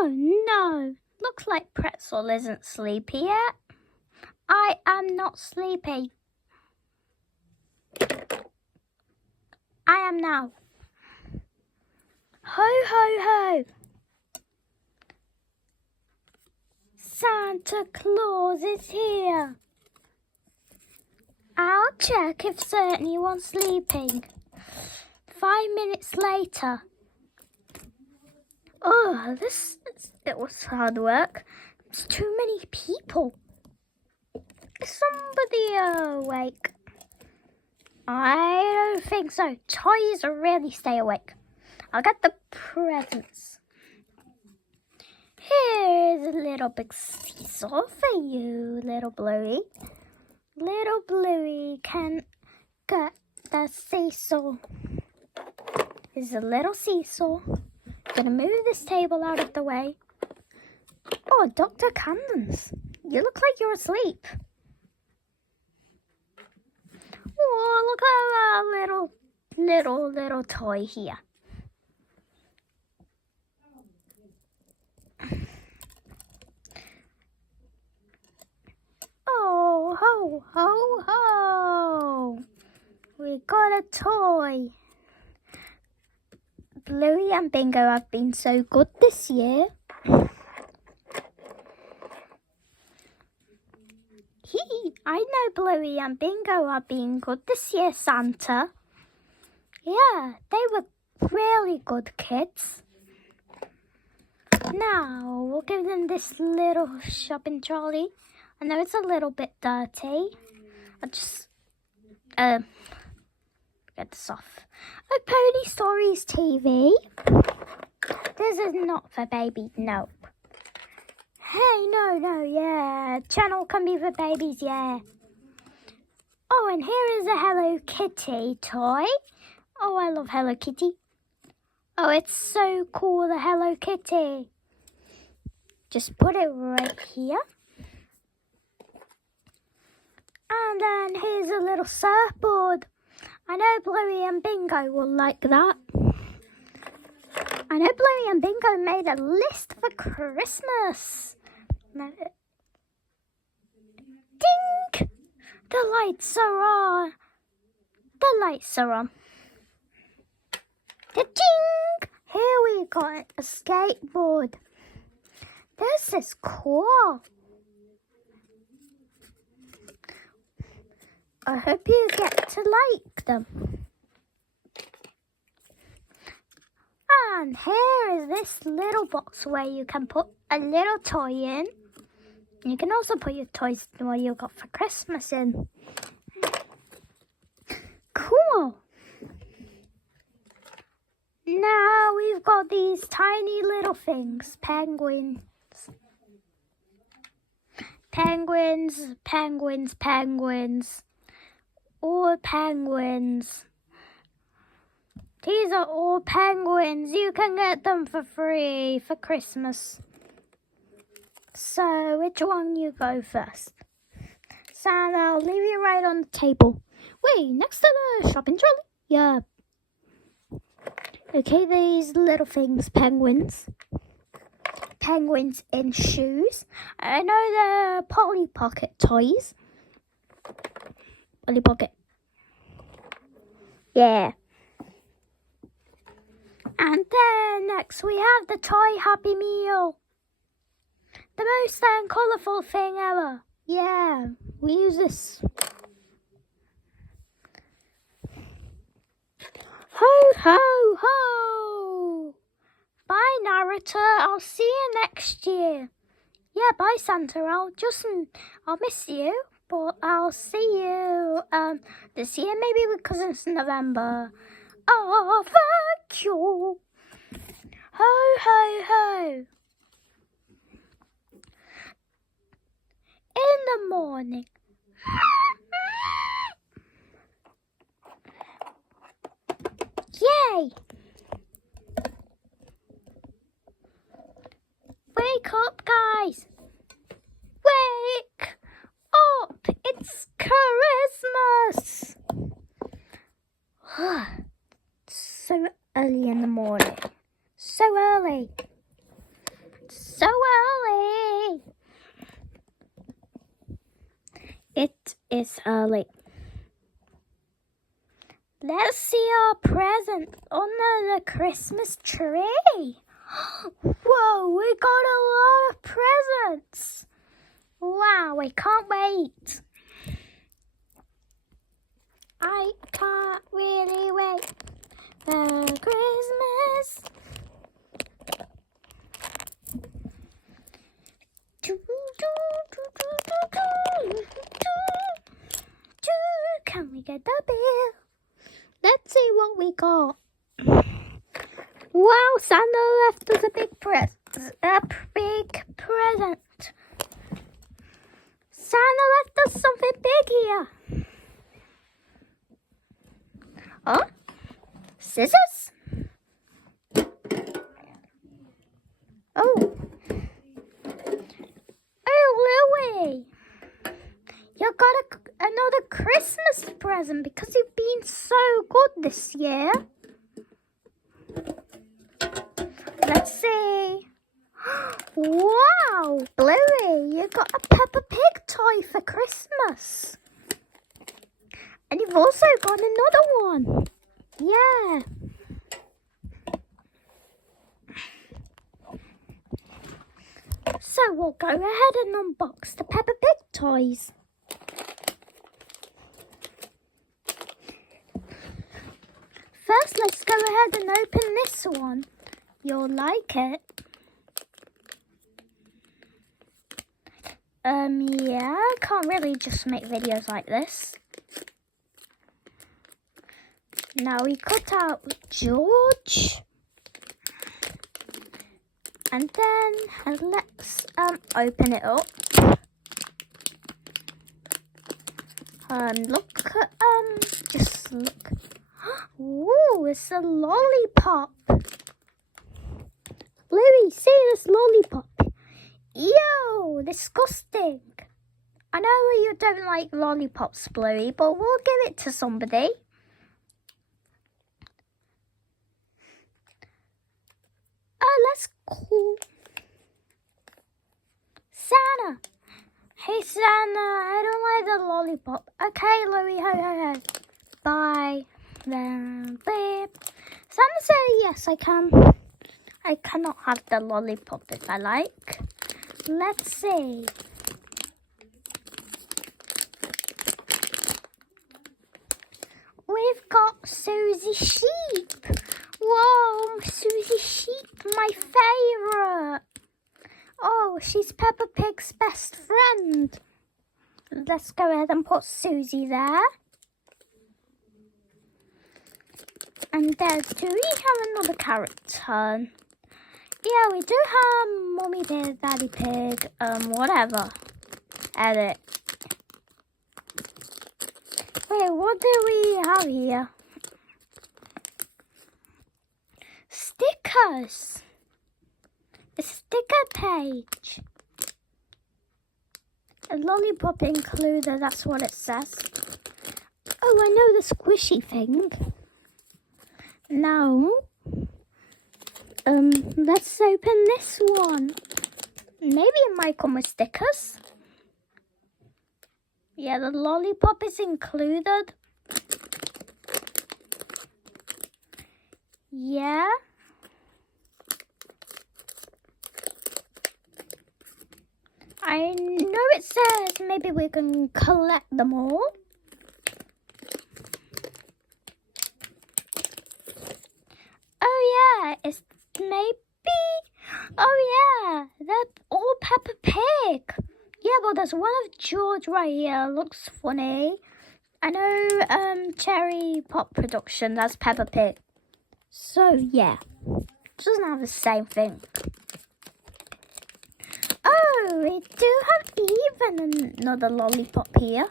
Oh no, looks like Pretzel isn't sleepy yet. I am not sleepy. I am now. Ho, ho, ho. Santa Claus is here. I'll check if anyone's sleeping. 5 minutes later. Oh, it was hard work. It's too many people. Is somebody awake? I don't think so. Toys really stay awake. I'll get the presents. Here's a little big seesaw for you, little Bluey. Little Bluey can get the seesaw. Here's a little seesaw. Gonna move this table out of the way. Oh, Dr. Candons, you look like you're asleep. Oh, look at our little toy here. Oh, ho, ho, ho. We got a toy. Bluey and Bingo have been so good this year. I know Bluey and Bingo are being good this year, Santa. Yeah, they were really good kids. Now, we'll give them this little shopping trolley. I know it's a little bit dirty. I'll just get this off. A Pony Stories TV. This is not for babies, no. Hey, no, yeah. Channel can be for babies, yeah. Oh, and here is a Hello Kitty toy. Oh, I love Hello Kitty. Oh, it's so cool, the Hello Kitty. Just put it right here. And then here's a little surfboard. I know Bluey and Bingo will like that. I know Bluey and Bingo made a list for Christmas. Ding! The lights are on. The lights are on. Ding! Here we got a skateboard. This is cool. I hope you get to like them. And here is this little box where you can put a little toy in. You can also put your toys what you got for Christmas in. Cool. Now we've got these tiny little things. Penguins. Penguins, penguins, penguins. All penguins. These are all penguins. You can get them for free for Christmas. So, which one you go first? Santa, I'll leave you right on the table. Wait, next to the shopping trolley? Yeah. Okay, these little things, penguins. Penguins in shoes. I know the Polly Pocket toys. Polly Pocket. Yeah. And then next we have the Toy Happy Meal. The most colourful thing ever. Yeah, we use this. Ho, ho, ho. Bye, narrator. I'll see you next year. Yeah, bye, Santa. I'll miss you, but I'll see you this year, maybe because it's November. Oh, thank you. Ho, ho, ho. In the morning. Yay! Wake up, guys! Wake up! It's Christmas! So early in the morning. So early. so early. It is early. Let's see our present under the Christmas tree. Whoa, we got a lot of presents. Wow, I can't wait. I can't really wait for Christmas. Can we get the bill? Let's see what we got. Wow, Santa left us a big present. Santa left us something big here. Oh, scissors. Oh, Louie, you got another Christmas present because you've been so good this year. Let's see. Wow, Bluey, you got a Peppa Pig toy for Christmas. And you've also got another one. Yeah. So we'll go ahead and unbox the Peppa Pig toys. First, let's go ahead and open this one. You'll like it. Yeah, I can't really just make videos like this. Now we cut out George. And then let's open it up. Just look. Ooh, it's a lollipop. Bluey, see this lollipop? Ew, disgusting. I know you don't like lollipops, Bluey, but we'll give it to somebody. Let's call Santa. Hey, Santa, I don't like the lollipop. Okay, Louie, ho. Bye. Then, beep. Santa said yes, I can. I cannot have the lollipop if I like. Let's see. We've got Susie Sheep. Whoa, Susie Sheep, my favourite. Oh, she's Peppa Pig's best friend. Let's go ahead and put Susie there. And then, do we have another character? Yeah, we do have Mummy Pig, Daddy Pig, whatever. Edit. Wait, what do we have here? Stickers. A sticker page. A lollipop included, that's what it says. Oh, I know the squishy thing. Now, let's open this one. Maybe it might come with stickers. Yeah, the lollipop is included. Yeah. I know it says maybe we can collect them all. Oh yeah, it's maybe... Oh yeah, they're all Peppa Pig. Yeah, but there's one of George right here. Looks funny. I know Cherry Pop Production, that's Peppa Pig. So yeah, it doesn't have the same thing. Oh, we do have even another lollipop here.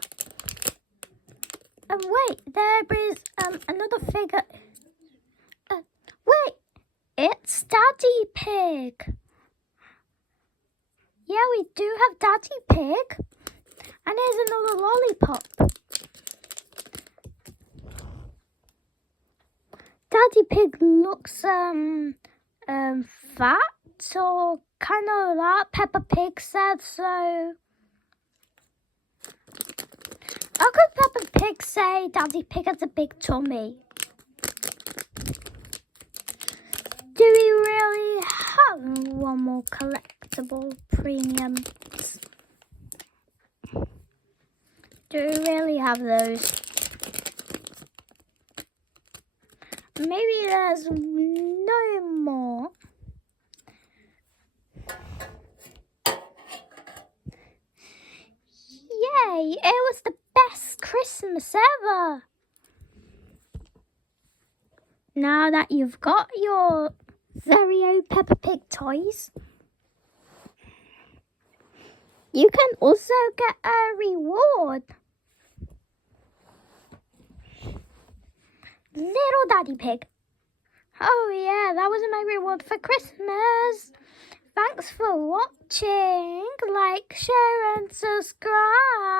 And wait, there is another figure. Wait, it's Daddy Pig. Yeah, we do have Daddy Pig. And there's another lollipop. Daddy Pig looks fat. Kids or kind of that. Peppa Pig said so. How could Peppa Pig say Daddy Pig has a big tummy? Do we really have one more collectible premiums? Do we really have those? Maybe there's no more. Yay! It was the best Christmas ever! Now that you've got your very own Peppa Pig toys, you can also get a reward. Little Daddy Pig. Oh yeah, that was my reward for Christmas. Thanks for watching. Like, share and subscribe.